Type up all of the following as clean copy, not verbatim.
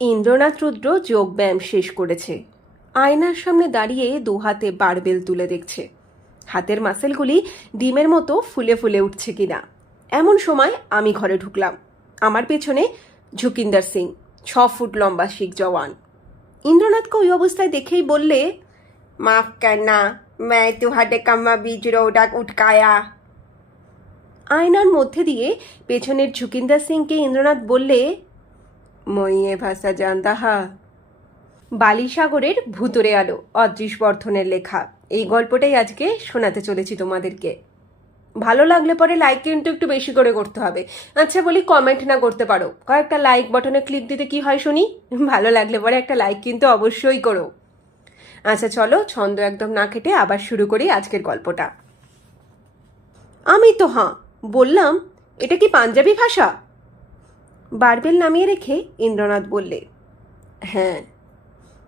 ইন্দ্রনাথ রুদ্র যোগব্যায়াম শেষ করেছে। আয়নার সামনে দাঁড়িয়ে দু হাতে বারবেল তুলে দেখছে হাতের মাসেলগুলি ডিমের মতো ফুলে ফুলে উঠছে কিনা। এমন সময় আমি ঘরে ঢুকলাম। আমার পেছনে ঝুকিন্দার সিং, 6 ফুট লম্বা শিখ জওয়ান। ইন্দ্রনাথকে ওই অবস্থায় দেখেই বললে, মাফ করনা, मैं तुम्हारे कम्मा बीच रोडक उठकाया। আয়নার মধ্যে দিয়ে পেছনের ঝুকিন্দার সিংকে ইন্দ্রনাথ বললে, মইয়ে ভাষা জানতা হা। বালিসাগরের ভুতুরে আলো, অদৃশ বর্ধনের লেখা। এই গল্পটাই আজকে শোনাতে চলেছি তোমাদেরকে। ভালো লাগলে পরে লাইক কিন্তু একটু বেশি করে করতে হবে। আচ্ছা বলি, কমেন্ট না করতে পারো? কয়েকটা লাইক বাটনে ক্লিক দিতে কি হয় শুনি? ভালো লাগলে পরে একটা লাইক কিন্তু অবশ্যই করো। আচ্ছা চলো, ছন্দ একদম না কেটে আবার শুরু করি আজকের গল্পটা। আমি তো হাঁ বললাম, এটা কি পাঞ্জাবি ভাষা? বারবেল নামিয়ে রেখে ইন্দ্রনাথ বললে, হ্যাঁ।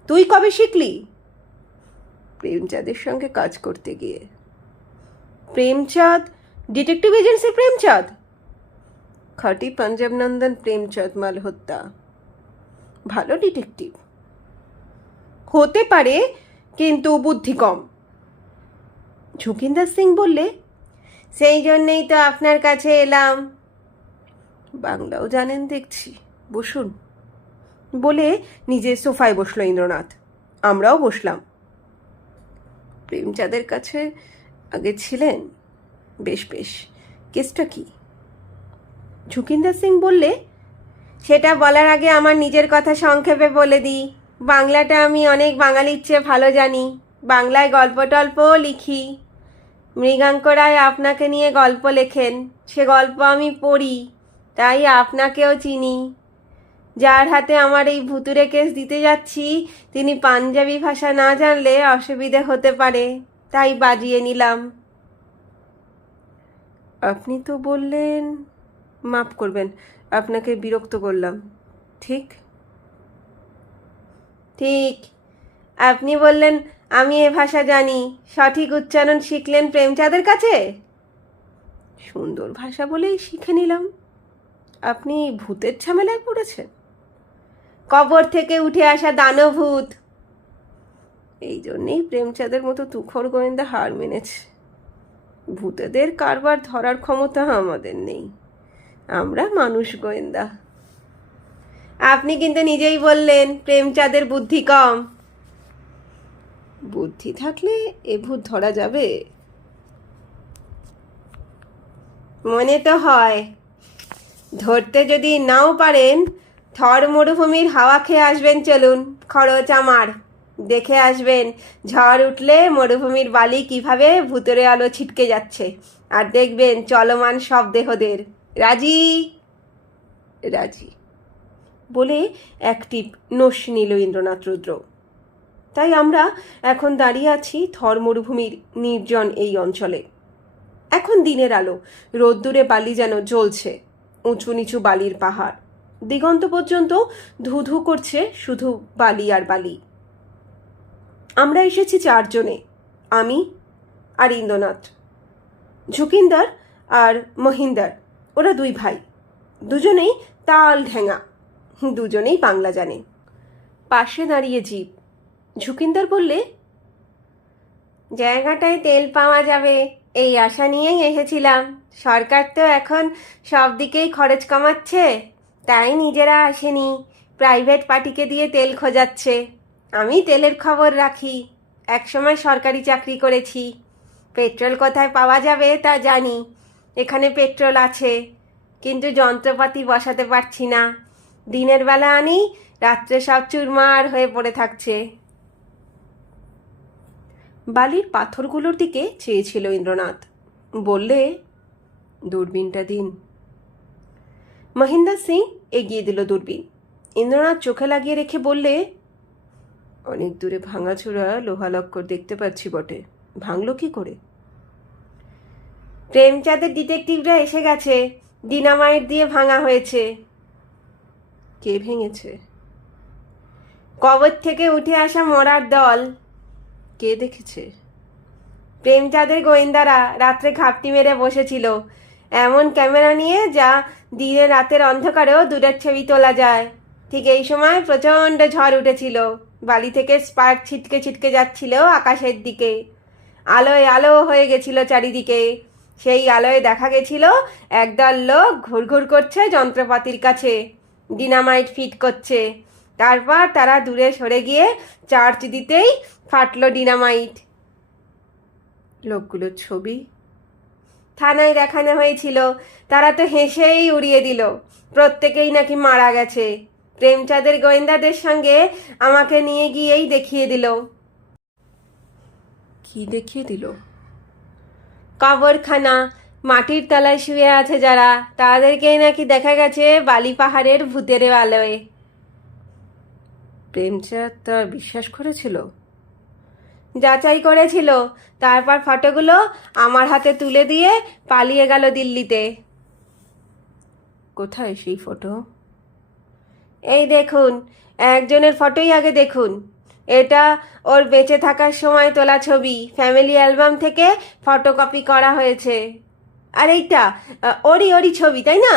তুই কবে শিখলি? প্রেমচাঁদের সঙ্গে কাজ করতে গিয়ে। প্রেমচাঁদ? ডিটেকটিভ এজেন্সির প্রেমচাঁদ? খাঁটি পাঞ্জাব নন্দন প্রেমচাঁদ মালহোত্রা। ভালো ডিটেকটিভ হতে পারে, কিন্তু বুদ্ধি কম। ঝুকিন্দার সিং বললে, সেই জন্যেই তো আপনার কাছে এলাম। বাংলাও জানেন দেখছি, বসুন। বলে নিজের সোফায় বসলো ইন্দ্রনাথ। আমরাও বসলাম। প্রেমচাঁদের কাছে আগে ছিলেন? বেশ বেশ, কেসটা কি? ঝুকিন্দার সিং বললে, সেটা বলার আগে আমার নিজের কথা সংক্ষেপে বলে দিই। বাংলাটা আমি অনেক বাঙালির চেয়ে ভালো জানি। বাংলায় গল্প টল্পও লিখি। মৃগাঙ্ক রায় আপনাকে নিয়ে গল্প লেখেন, সে গল্প আমি পড়ি, তাই আপনাকেও চিনি। যার হাতে আমার এই ভুতুরে কেস দিতে যাচ্ছি, তিনি পাঞ্জাবি ভাষা না জানলে অসুবিধে হতে পারে, তাই বাজিয়ে নিলাম। আপনি তো বললেন, মাফ করবেন, আপনাকে বিরক্ত করলাম। ঠিক ঠিক, আপনি বললেন আমি এ ভাষা জানি। সঠিক উচ্চারণ শিখলেন প্রেমচাঁদের কাছে। সুন্দর ভাষা বলেই শিখে নিলাম। আপনি ভূতের ঝামেলায় পড়েছেন? কবর থেকে উঠে আসা দানভূত। এই জন্যেই প্রেমচাঁদের মতো তুখোড় গোয়েন্দা হার মেনেছে। ভূতেদের কারবার ধরার ক্ষমতা আমাদের নেই, আমরা মানুষ গোয়েন্দা। আপনি কিন্তু নিজেই বললেন প্রেমচাঁদের বুদ্ধি কম। বুদ্ধি থাকলে এ ভূত ধরা যাবে? মনে তো হয়। ধরতে যদি নাও পারেন, থর মরুভূমির হাওয়া খেয়ে আসবেন, চলুন। খরচ আমার। দেখে আসবেন ঝড় উঠলে মরুভূমির বালি কিভাবে ভুতুরে আলো ছিটকে যাচ্ছে, আর দেখবেন চলমান সব দেহদের। রাজি? রাজি বলে এক টিপ নস্য নিল ইন্দ্রনাথ রুদ্র। তাই আমরা এখন দাঁড়িয়ে আছি থর মরুভূমির নির্জন এই অঞ্চলে। এখন দিনের আলো, রোদ্দুরে বালি যেন জ্বলছে। উঁচু নিচু বালির পাহাড়, দিগন্ত পর্যন্ত ধু করছে শুধু বালি আর বালি। আমরা এসেছি 4 জনে, আমি আর ইন্দ্রনাথ। ঝুকিন্দার আর মহিন্দার, ওরা 2 ভাই। দুজনেই তাল ঢেঙা, দুজনেই বাংলা জানে। পাশে দাঁড়িয়ে জিপ। ঝুকিন্দার বললে, জায়গাটায় তেল পাওয়া যাবে এই আশা নিয়েই এসেছিলাম। সরকার তো এখন সব দিকেই খরচ কমাচ্ছে, তাই নিজেরা আসেনি, প্রাইভেট পার্টিকে দিয়ে তেল খোঁজাচ্ছে। আমি তেলের খবর রাখি, একসময় সরকারি চাকরি করেছি। পেট্রোল কোথায় পাওয়া যাবে তা জানি। এখানে পেট্রোল আছে, কিন্তু যন্ত্রপাতি বসাতে পারছি না। দিনের বেলা আনি, রাত্রে সব চুরমার হয়ে পড়ে থাকছে। বালির পাথরগুলোর দিকে চেয়েছিল ইন্দ্রনাথ। বললে, দূরবীনটা দিন। মহিন্দর সিং এগিয়ে দিল দূরবীন। ইন্দ্রনাথ চোখে লাগিয়ে রেখে বললে, অনেক দূরে ভাঙাচোরা লোহা লক্কর দেখতে পাচ্ছি বটে, ভাঙল কি করে? প্রেমচাঁদের ডিটেকটিভরা এসে গেছে, ডিনামাইট দিয়ে ভাঙা হয়েছে। কে ভেঙেছে? কবর থেকে উঠে আসা মরার দল। কে দেখেছে? প্রেমচাঁদের গোয়েন্দারা রাত্রে ঘাপটি মেরে বসেছিল, এমন ক্যামেরা নিয়ে যা দিনে রাতের অন্ধকারেও দূরের ছবি তোলা যায়। ঠিক এই সময় প্রচণ্ড ঝড় উঠেছিল। বালি থেকে স্পার্ক ছিটকে ছিটকে যাচ্ছিল আকাশের দিকে। আলোয় আলো হয়ে গেছিল চারিদিকে। সেই আলোয় দেখা গেছিল একদল লোক ঘুরঘুর করছে যন্ত্রপাতির কাছে, ডিনামাইট ফিট করছে। তারপর তারা দূরে সরে গিয়ে চার্জ দিতেই ফাটলো ডিনামাইট। লোকগুলোর ছবি থানায় দেখানো হয়েছিল। তারা তো হেসেই উড়িয়ে দিল, প্রত্যেকেই নাকি মারা গেছে। প্রেমচাঁদের গোয়েন্দাদের সঙ্গে আমাকে নিয়ে গিয়েই দেখিয়ে দিল। কি দেখিয়ে দিল? কবরখানা। মাটির তলায় শুয়ে আছে যারা, তাদেরকেই নাকি দেখা গেছে বালি পাহাড়ের ভূতের আলোয়। প্রেমচাঁদ তা বিশ্বাস করেছিল? যাচাই করেছিল, তারপর ফটোগুলো আমার হাতে তুলে দিয়ে পালিয়ে গেল দিল্লিতে। কোথায় সেই ফটো? এই দেখুন, একজনের ফটোই আগে দেখুন। এটা ওর বেঁচে থাকার সময় তোলা ছবি, ফ্যামিলি অ্যালবাম থেকে ফটোকপি করা হয়েছে। আর এইটা ওরই ছবি, তাই না?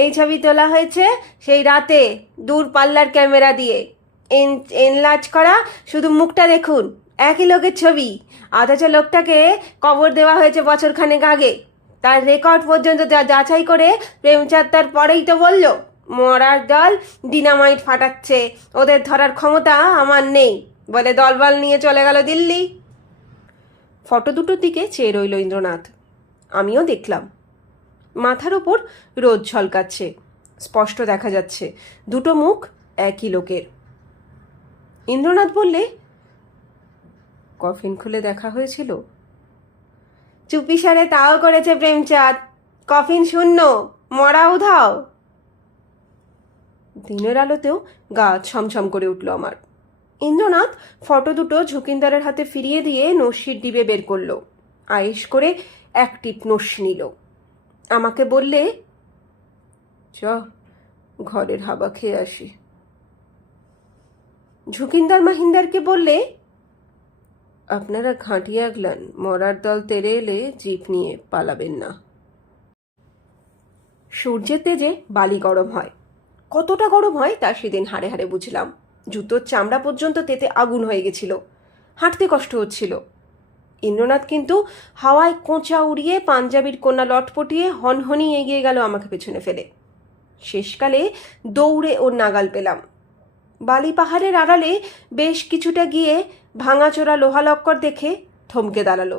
এই ছবি তোলা হয়েছে সেই রাতে দূরপাল্লার ক্যামেরা দিয়ে, এনলার্জ করা। শুধু মুখটা দেখুন, একই লোকের ছবি, অথচ লোকটাকে কবর দেওয়া হয়েছে বছরখানেক আগে। তার রেকর্ড পর্যন্ত যাচাই করে প্রেমচাঁদ তার পরেই তো বলল, মরার দল ডিনামাইট ফাটাচ্ছে, ওদের ধরার ক্ষমতা আমার নেই বলে দলবল নিয়ে চলে গেল দিল্লি। ফটো দুটোর দিকে চেয়ে রইল ইন্দ্রনাথ। আমিও দেখলাম। মাথার ওপর রোদ ঝলকাচ্ছে, স্পষ্ট দেখা যাচ্ছে দুটো মুখ একই লোকের। ইন্দ্রনাথ বললে, কফিন খুলে দেখা হয়েছিল? চুপিসারে তাও করেছে প্রেমচাঁদ। কফিন শূন্য, মরা উধাও। দিনের আলোতেও গা ছমছম করে উঠল আমার। ইন্দ্রনাথ ফটো দুটো ঝুঁকিন্দারের হাতে ফিরিয়ে দিয়ে নস্যির ডিবে বের করলো। আয়েশ করে এক টিপ নস্যি নিল। আমাকে বললে, চ ঘরের হাবা খেয়ে আসি। ঝুঁকিন্দার মাহিন্দারকে বললে, আপনারা ঘাঁটিয়ে আগলান, মরার দল তেরে এলে জিপ নিয়ে পালাবেন না। সূর্যের তেজে বালি গরম হয়। কতটা গরম হয় তা সেদিন হাড়ে হাড়ে বুঝলাম। জুতোর চামড়া পর্যন্ত তেতে আগুন হয়ে গেছিল, হাঁটতে কষ্ট হচ্ছিল। ইন্দ্রনাথ কিন্তু হাওয়ায় কোঁচা উড়িয়ে পাঞ্জাবির কন্যা লটপটিয়ে হনহনি এগিয়ে গেল আমাকে পেছনে ফেলে। শেষকালে দৌড়ে ওর নাগাল পেলাম। বালি পাহাড়ের আড়ালে বেশ কিছুটা গিয়ে ভাঙাচোরা লোহা লক্কর দেখে থমকে দাঁড়ালো।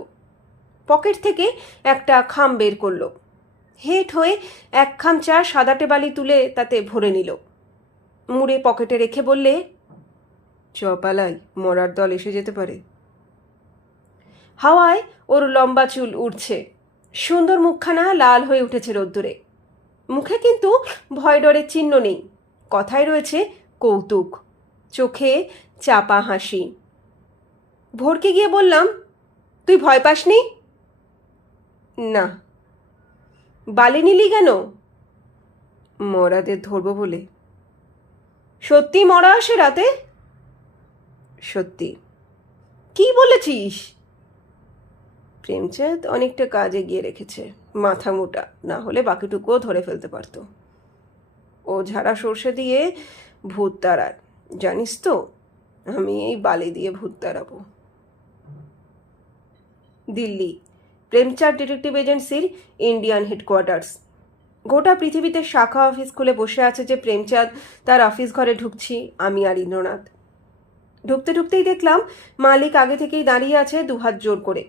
পকেট থেকে একটা খাম বের করলো। হেঁট হয়ে এক খাম চা সাদাটে বালি তুলে তাতে ভরে নিল। মুড়ে পকেটে রেখে বললে, চ পালাই, মরার দল এসে যেতে পারে। হাওয়ায় ওর লম্বা চুল উড়ছে, সুন্দর মুখখানা লাল হয়ে উঠেছে রোদ্দুরে। মুখে কিন্তু ভয় ডরের চিহ্ন নেই, কথায় রয়েছে কৌতুক, চোখে চাপা হাসি। ভোরকে গিয়ে বললাম, তুই ভয় পাসনি? না। বালি নিলি কেন? মরাদের ধরবো বলে। সত্যি মরা আসে রাতে? সত্যি। কি বলেছিস? প্রেমচাঁদ অনেকটা কাজে গিয়ে রেখেছে, মাথা মোটা, না হলে বাকিটুকুও ধরে ফেলতে পারতো। ও ঝাড়া সর্ষে দিয়ে ভূত তাড়ায়, জানিস তো? আমি এই বালি দিয়ে ভূত তাড়াবো। দিল্লি, প্রেমচাঁদ ডিটেকটিভ এজেন্সির ইন্ডিয়ান হেডকোয়ার্টার্স। গোটা পৃথিবীতে শাখা অফিস খুলে বসে আছে যে প্রেমচাঁদ তার অফিস ঘরে ঢুকছি আমি আর ইন্দ্রনাথ। ঢুকতে ঢুকতেই দেখলাম মালিক আগে থেকেই দাঁড়িয়ে আছে দুহাত জোর করে,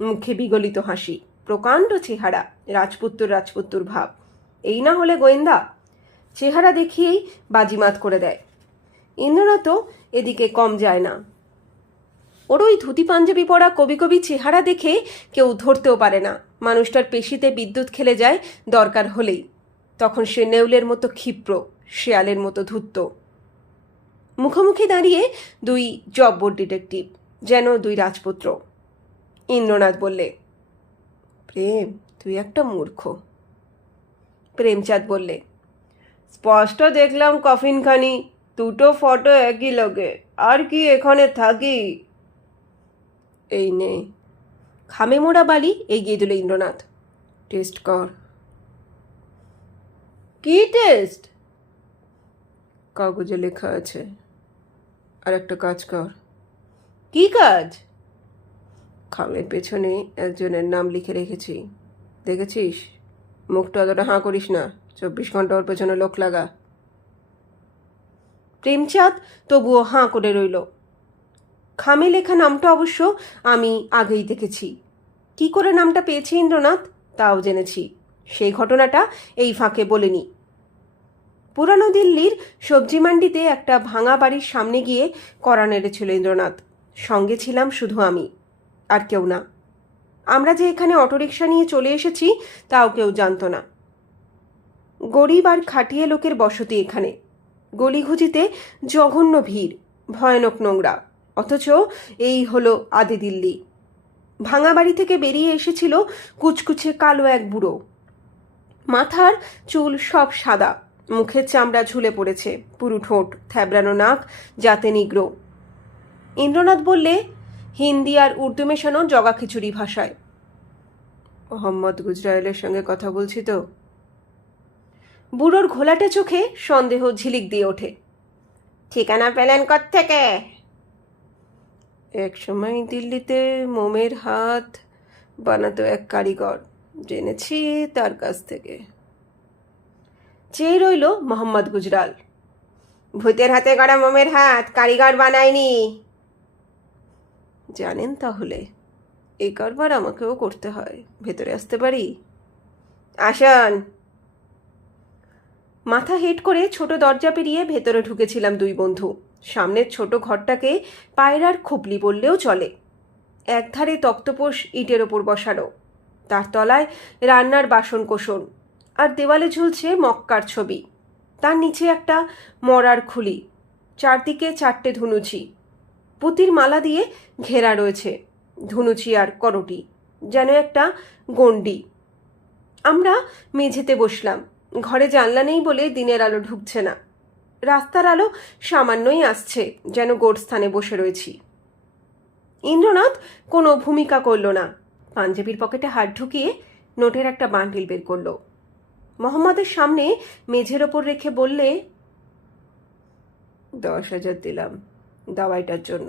মুখে বিগলিত হাসি, প্রকাণ্ড চেহারা, রাজপুত্তর ভাব। এই না হলে গোয়েন্দা? চেহারা দেখিয়েই বাজিমাত করে দেয়। ইন্দ্রনাথও এদিকে কম যায় না। ওর ওই ধুতি পাঞ্জাবি পরা কবি চেহারা দেখে কেউ ধরতেও পারে না মানুষটার পেশিতে বিদ্যুৎ খেলে যায় দরকার হলেই। তখন সে নেউলের মতো ক্ষিপ্র, শেয়ালের মতো ধূর্ত। মুখোমুখি দাঁড়িয়ে দুই জব্বর ডিটেকটিভ, যেন দুই রাজপুত্র। ইন্দ্রনাথ বললে, প্রেম, তুই একটা মূর্খ। প্রেমচাঁদ বললে, স্পষ্ট দেখলাম কফিনখানি, দুটো ফটো একই লগে, আর কি এখানে থাকি? এই নে। খামে মোড়া বালি এগিয়ে দিল ইন্দ্রনাথ। টেস্ট কর। কি টেস্ট? কাগজে লেখা আছে। আর একটা কাজ কর। কি কাজ? খামের পেছনে একজনের নাম লিখে রেখেছি, দেখেছিস? মুখটা অতটা হাঁ করিস না, 24 ঘন্টা ওর পেছনে লোক লাগা। প্রেমচাঁদ তবুও হাঁ করে রইল। খামে লেখা নামটা অবশ্য আমি আগেই দেখেছি। কি করে নামটা পেয়েছি ইন্দ্রনাথ তাও জেনেছি। সেই ঘটনাটা এই ফাঁকে বলিনি। পুরানো দিল্লির সবজি মান্ডিতে একটা ভাঙা বাড়ির সামনে গিয়ে কড়া নেড়েছিল ইন্দ্রনাথ। সঙ্গে ছিলাম শুধু আমি, আর কেউ না। আমরা যে এখানে অটোরিকশা নিয়ে চলে এসেছি তাও কেউ জানত না। গরিব আর খাটিয়ে লোকের বসতি এখানে। গলিঘুজিতে জঘন্য ভিড়, ভয়ানক নোংরা, অথচ এই হলো আদি দিল্লি। ভাঙা বাড়ি থেকে বেরিয়ে এসেছিল কুচকুচে কালো এক বুড়ো। মাথার চুল সব সাদা, মুখের চামড়া ঝুলে পড়েছে, পুরু ঠোঁট, থ্যাবড়ানো নাক, যাতে নিগ্র। ইন্দ্রনাথ বললে, হিন্দি আর উর্দু মেশানো জগা খিচুড়ি ভাষায়, মোহাম্মদ গুজরাইলের সঙ্গে কথা বলছি তো? বুড়োর ঘোলাটে চোখে সন্দেহ ঝিলিক দিয়ে ওঠে। ঠিকানা পেলেন কোত্থেকে? এক সময় দিল্লিতে মোমের হাত বানাতো এক কারিগর, জেনেছি তার কাছ থেকে। চেয়ে রইল মোহাম্মদ গুজরাল। ভূতের হাতে গড়া মোমের হাত কারিগর বানায়নি। জানেন তাহলে? এই কারবার আমাকেও করতে হয়। ভেতরে আসতে পারি? আসুন। মাথা হেট করে ছোট দরজা পেরিয়ে ভেতরে ঢুকেছিলাম দুই বন্ধু। সামনের ছোট ঘরটাকে পায়রার খুপলি বললেও চলে। একধারে তক্তপোষ ইটের ওপর বসানো, তার তলায় রান্নার বাসন কোসন, আর দেওয়ালে ঝুলছে মক্কার ছবি। তার নিচে একটা মরার খুলি, চারদিকে 4টে ধুনুচি, পুতির মালা দিয়ে ঘেরা রয়েছে। ধুনুচি আর করটি যেন একটা গণ্ডি। আমরা মেঝেতে বসলাম। ঘরে জানলা নেই বলে দিনের আলো ঢুকছে না। রাস্তার আলো সামান্যই আসছে, যেন গোরস্থানে বসে রয়েছি। ইন্দ্রনাথ কোনো ভূমিকা করল না। পাঞ্জাবির পকেটে হাত ঢুকিয়ে নোটের একটা বান্ডিল বের করল। মোহাম্মদের সামনে মেঝের ওপর রেখে বললে, 10,000 দিলাম দাওয়াইটার জন্য।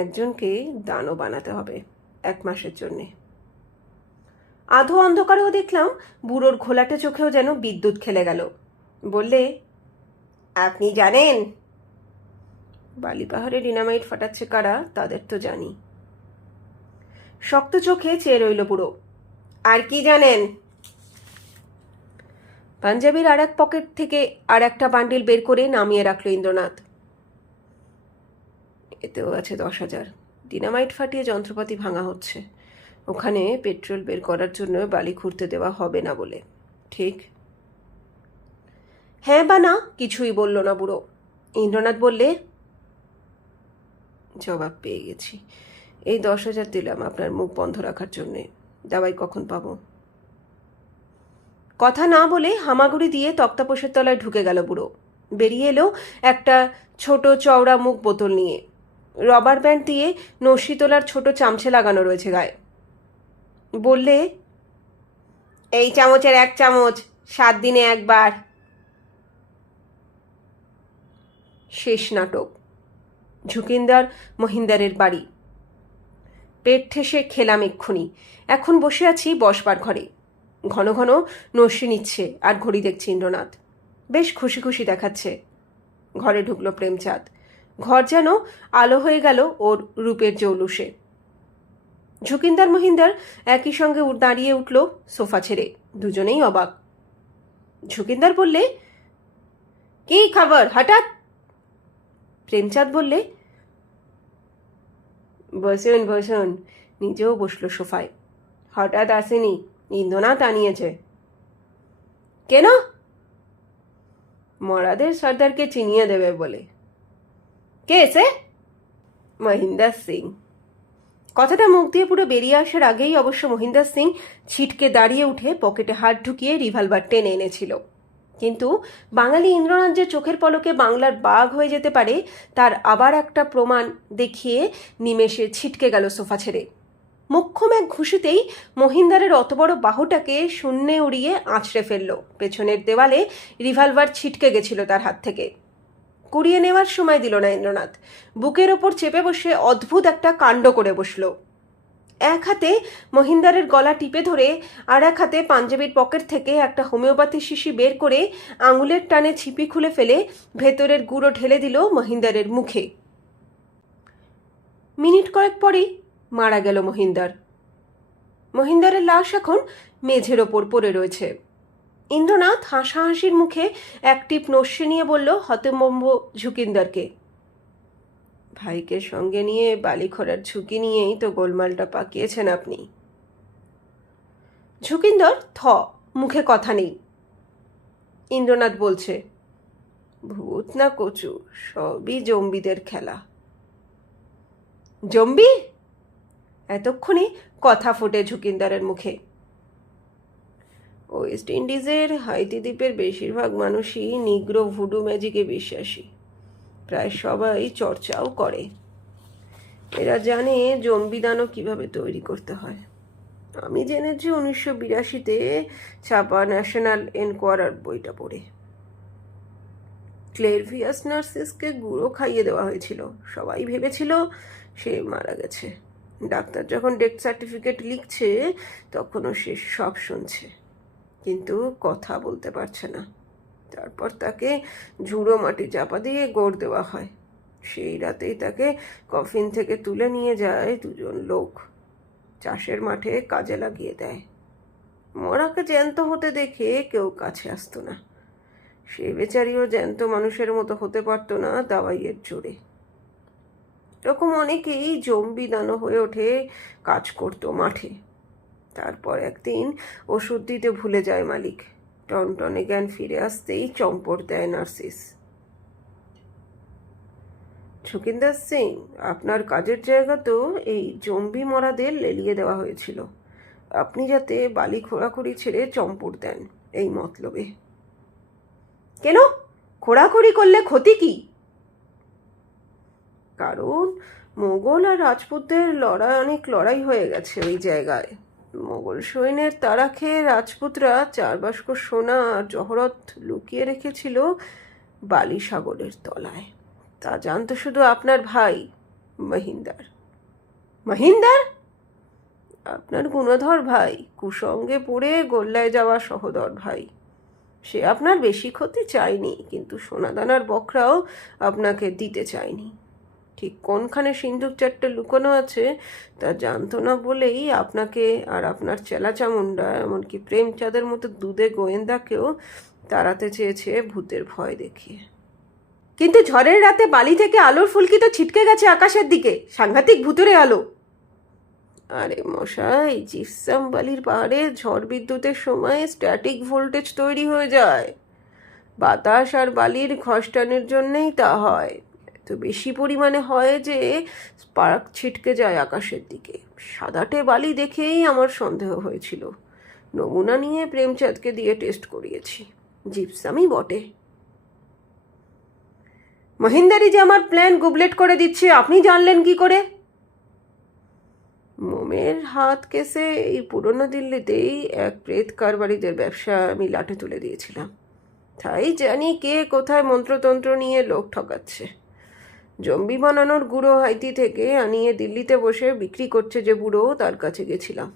একজনকে দানও বানাতে হবে 1 মাসের জন্যে। আধো অন্ধকারেও দেখলাম বুড়োর ঘোলাটে চোখেও যেন বিদ্যুৎ খেলে গেল। বললে, আপনি জানেন বালি পাহাড়ে ডিনামাইট ফাটাচ্ছে কারা, তাদের তো জানি। শক্ত চোখে চেয়ে রইল বুড়ো। আর কি জানেন? পাঞ্জাবির আর এক পকেট থেকে আর একটা বান্ডিল বের করে নামিয়ে রাখল ইন্দ্রনাথ। এতেও আছে 10,000। ডিনামাইট ফাটিয়ে যন্ত্রপাতি ভাঙা হচ্ছে, ওখানে পেট্রোল বের করার জন্য বালি খুঁড়তে দেওয়া হবে না বলে। ঠিক? হ্যাঁ বা না কিছুই বলল না বুড়ো। ইন্দ্রনাথ বললে, জবাব পেয়ে গেছি। এই 10,000 দিলাম আপনার মুখ বন্ধ রাখার জন্যে। দাওয়াই কখন পাবো? কথা না বলে হামাগুড়ি দিয়ে তক্তাপোষের তলায় ঢুকে গেল বুড়ো। বেরিয়ে এলো একটা ছোট চওড়া মুখ বোতল নিয়ে। রবার ব্যান্ড দিয়ে নস্যি তোলার ছোট চামচে লাগানো রয়েছে গায়ে। বললে, এই চামচের 1 চামচ 7 দিনে একবার। শেষ নাটক। ঝুকিন্দার মহিন্দারের বাড়ি। পেট ঠেসে খেলাম এক্ষুনি। এখন বসে আছি বসবার ঘরে। ঘন ঘন নস্যি নিচ্ছে আর ঘড়ি দেখছে ইন্দ্রনাথ। বেশ খুশি খুশি দেখাচ্ছে। ঘরে ঢুকলো প্রেমচাঁদ। ঘর যেন আলো হয়ে গেল ওর রূপের জৌলুসে। ঝুকিন্দার মহিন্দার একই সঙ্গে দাঁড়িয়ে উঠল সোফা ছেড়ে। দুজনেই অবাক। ঝুকিন্দার বললে, কি খবর হঠাৎ? প্রেমচাঁদ বললে, বসুন বসুন। নিজেও বসল সোফায়। হঠাৎ আসেনি, ইন্দ্রনাথ আনিয়েছে। কেন? মরাদের সর্দারকে চিনিয়ে দেবে বলে। কে সে? মহিন্দর সিং। কথাটা মুখ দিয়ে পুরো বেরিয়ে আসার আগেই অবশ্য মহিন্দর সিং ছিটকে দাঁড়িয়ে উঠে পকেটে হাত ঢুকিয়ে রিভলভার টেনে এনেছিল। কিন্তু বাঙালি ইন্দ্রনাথ যে চোখের পলকে বাংলার বাঘ হয়ে যেতে পারে তার আবার একটা প্রমাণ দেখিয়ে নিমেষে ছিটকে গেল সোফা ছেড়ে। মোক্ষম এক ঘুষিতেই মহিন্দারের অত বড় বাহুটাকে শূন্যে উড়িয়ে আছড়ে ফেলল। পেছনের দেওয়ালে রিভলভার ছিটকে গেছিল তার হাত থেকে। কুড়িয়ে নেওয়ার সময় দিল না ইন্দ্রনাথ। বুকের ওপর চেপে বসে অদ্ভুত একটা কাণ্ড করে বসল। এক হাতে মহিন্দারের গলা টিপে ধরে আর এক হাতে পাঞ্জাবির পকেট থেকে একটা হোমিওপ্যাথি শিশি বের করে আঙুলের টানে ছিপি খুলে ফেলে ভেতরের গুঁড়ো ঢেলে দিল মহিন্দারের মুখে। মিনিট কয়েক পরেই মারা গেল মহিন্দার। মহিন্দারের লাশ এখন মেঝের ওপর পড়ে রয়েছে। ইন্দ্রনাথ হাসাহাসির মুখে এক টিপ নস্যে নিয়ে বলল হতভম্ব ঝুকিন্দারকে, ভাইকে সঙ্গে নিয়ে বালিখরার ঝুঁকি নিয়েই তো গোলমালটা পাকিয়েছেন আপনি। ঝুকিন্দর মুখে কথা নেই। ইন্দ্রনাথ বলছে, ভূত না কচু, সবই জম্বিদের খেলা। জম্বি? এতক্ষণে কথা ফোটে ঝুকিন্দারের মুখে। ওয়েস্ট ইন্ডিজের হাইতি দ্বীপের বেশিরভাগ মানুষই নিগ্রো ভুডু ম্যাজিকে বিশ্বাসী। প্রায় সবাই চর্চাও করে। এরা জানে জম্বিদানও কিভাবে তৈরি করতে হয়। আমি জেনেছি 1982-তে ছাপা ন্যাশনাল এনকোয়ারার বইটা পড়ে। ক্লেরভিয়াস নার্সিসকে গুঁড়ো খাইয়ে দেওয়া হয়েছিল। সবাই ভেবেছিল সে মারা গেছে। ডাক্তার যখন ডেথ সার্টিফিকেট লিখছে তখনও সে সব শুনছে, কিন্তু কথা বলতে পারছে না। তারপর তাকে ঝুড়ো মাটি চাপা দিয়ে গোড় দেওয়া হয়। সেই রাতেই তাকে কফিন থেকে তুলে নিয়ে যায় দুজন লোক, চাষের মাঠে কাজে লাগিয়ে দেয়। মরাকে জ্যান্ত হতে দেখে কেউ কাছে আসতো না। সে বেচারিও জ্যান্ত মানুষের মতো হতে পারতো না দাওয়াইয়ের জোরে। এরকম অনেকেই জম্বি দানো হয়ে ওঠে, কাজ করতো মাঠে। তারপর একদিন ওষুধ দিতে ভুলে যায় মালিক। টনটনে জ্ঞান ফিরে আসতেই চম্পট দেয় নার্সিস। ঝুকিন্দার সিং, আপনার কাজের জায়গা তো এই জম্বি মরাদের লেলিয়ে দেওয়া হয়েছিল। আপনি যাতে বালি খোঁড়াখুড়ি ছেড়ে চম্পট দেন, এই মতলবে। কেন? খোঁড়াখুড়ি করলে ক্ষতি কি? কারণ মোগল আর রাজপুতদের অনেক লড়াই হয়ে গেছে ওই জায়গায়। মোগল সৈন্যের তাড়া খেয়ে রাজপুতরা 4 বাস্ক সোনা আর জহরত লুকিয়ে রেখেছিল বালি সাগরের তলায়। তা জানতো শুধু আপনার ভাই মহিন্দার। মহিন্দার? আপনার গুণধর ভাই, কুসঙ্গে পড়ে গোল্লায় যাওয়া সহোদর ভাই। সে আপনার বেশি ক্ষতি চায়নি, কিন্তু সোনাদানার বকরাও আপনাকে দিতে চায়নি। ঠিক কোনখানে সিন্ধুক চারটে লুকোনো আছে তা জানতো না বলেই আপনাকে আর আপনার চেলা চামুন্ডা, এমনকি প্রেমচাঁদের মতো দুধে গোয়েন্দাকেও তাড়াতে চেয়েছে ভূতের ভয় দেখিয়ে। কিন্তু ঝড়ের রাতে বালি থেকে আলোর ফুলকি তো ছিটকে গেছে আকাশের দিকে, সাংঘাতিক ভুতুরে আলো। আরে মশাই, জিপসাম বালির পাহাড়ে ঝড় বিদ্যুতের সময় স্ট্যাটিক ভোল্টেজ তৈরি হয়ে যায়। বাতাস আর বালির ঘষ্টানের জন্যেই তা হয়। এত বেশি পরিমাণে হয় যে স্পার্ক ছিটকে যায় আকাশের দিকে। সাদাটে বালি দেখেই আমার সন্দেহ হয়েছিল। নমুনা নিয়ে প্রেমচাঁদকে দিয়ে টেস্ট করিয়েছি। জিপসামই বটে। মহিন্দারি যে আমার প্ল্যান গুবলেট করে দিচ্ছে, আপনি জানলেন কি করে? মোমের হাত কেসে এই পুরনো দিল্লিতেই এক প্রেত কারবারিদের ব্যবসা আমি লাঠে তুলে দিয়েছিলাম। তাই জানি কে কোথায় মন্ত্রতন্ত্র নিয়ে লোক ঠকাচ্ছে। জম্বি বানানোর গুঁড়ো হাইতি থেকে আনিয়ে দিল্লিতে বসে বিক্রি করছে যে বুড়ো, তার কাছে গেছিলাম।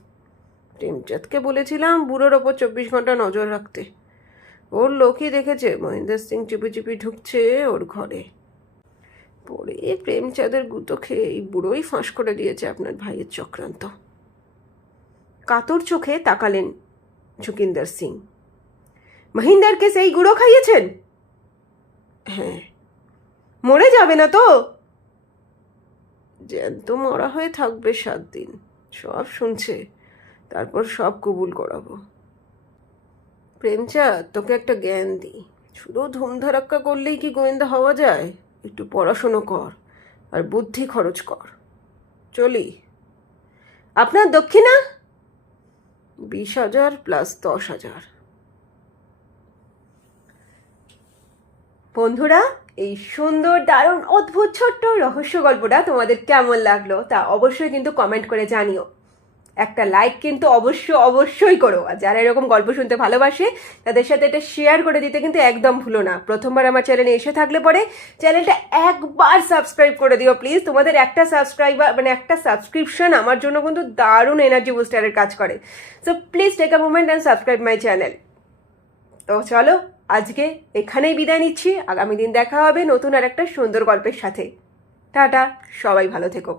প্রেমচাঁদকে বলেছিলাম বুড়োর ওপর 24 ঘন্টা নজর রাখতে। ওর লোকই দেখেছে মহেন্দ্র সিং চুপি চুপি ঢুকছে ওর ঘরে। পরে প্রেমচাঁদের গুঁতো খেয়ে এই বুড়োই ফাঁস করে দিয়েছে আপনার ভাইয়ের চক্রান্ত। কাতর চোখে তাকালেন ঝুকিন্দার সিং। মহিন্দারকে সেই গুঁড়ো খাইয়েছেন? হ্যাঁ। মরে যাবে না তো? জ্যান্ত মরা হয়ে থাকবে 7 দিন। সব শুনছে, তারপর সব কবুল করাবো। প্রেমচাঁদ, তোকে একটা জ্ঞান দিই। শুধু ধুমধারাক্কা করলেই কি গোয়েন্দা হওয়া যায়? একটু পড়াশুনো কর আর বুদ্ধি খরচ কর। চলি। আপনার দক্ষিণা? 20,000 প্লাস 10,000। বন্ধুরা, এই সুন্দর দারুণ অদ্ভুত ছোট্ট রহস্য গল্পটা তোমাদের কেমন লাগলো তা অবশ্যই কিন্তু কমেন্ট করে জানিও। একটা লাইক কিন্তু অবশ্যই করো। আর যারা এরকম গল্প শুনতে ভালোবাসে তাদের সাথে এটা শেয়ার করে দিতে কিন্তু একদম ভুলো না। প্রথমবার আমার চ্যানেলে এসে থাকলে পরে চ্যানেলটা একবার সাবস্ক্রাইব করে দিও প্লিজ। তোমাদের একটা সাবস্ক্রাইবার মানে একটা সাবস্ক্রিপশন আমার জন্য কিন্তু দারুণ এনার্জি বুস্টারের কাজ করে। So please take a moment and subscribe my channel. তো চলো আজকে এখানেই বিদায় নিচ্ছি। আগামী দিন দেখা হবে নতুন আর একটা সুন্দর গল্পের সাথে। টাটা, সবাই ভালো থেকো।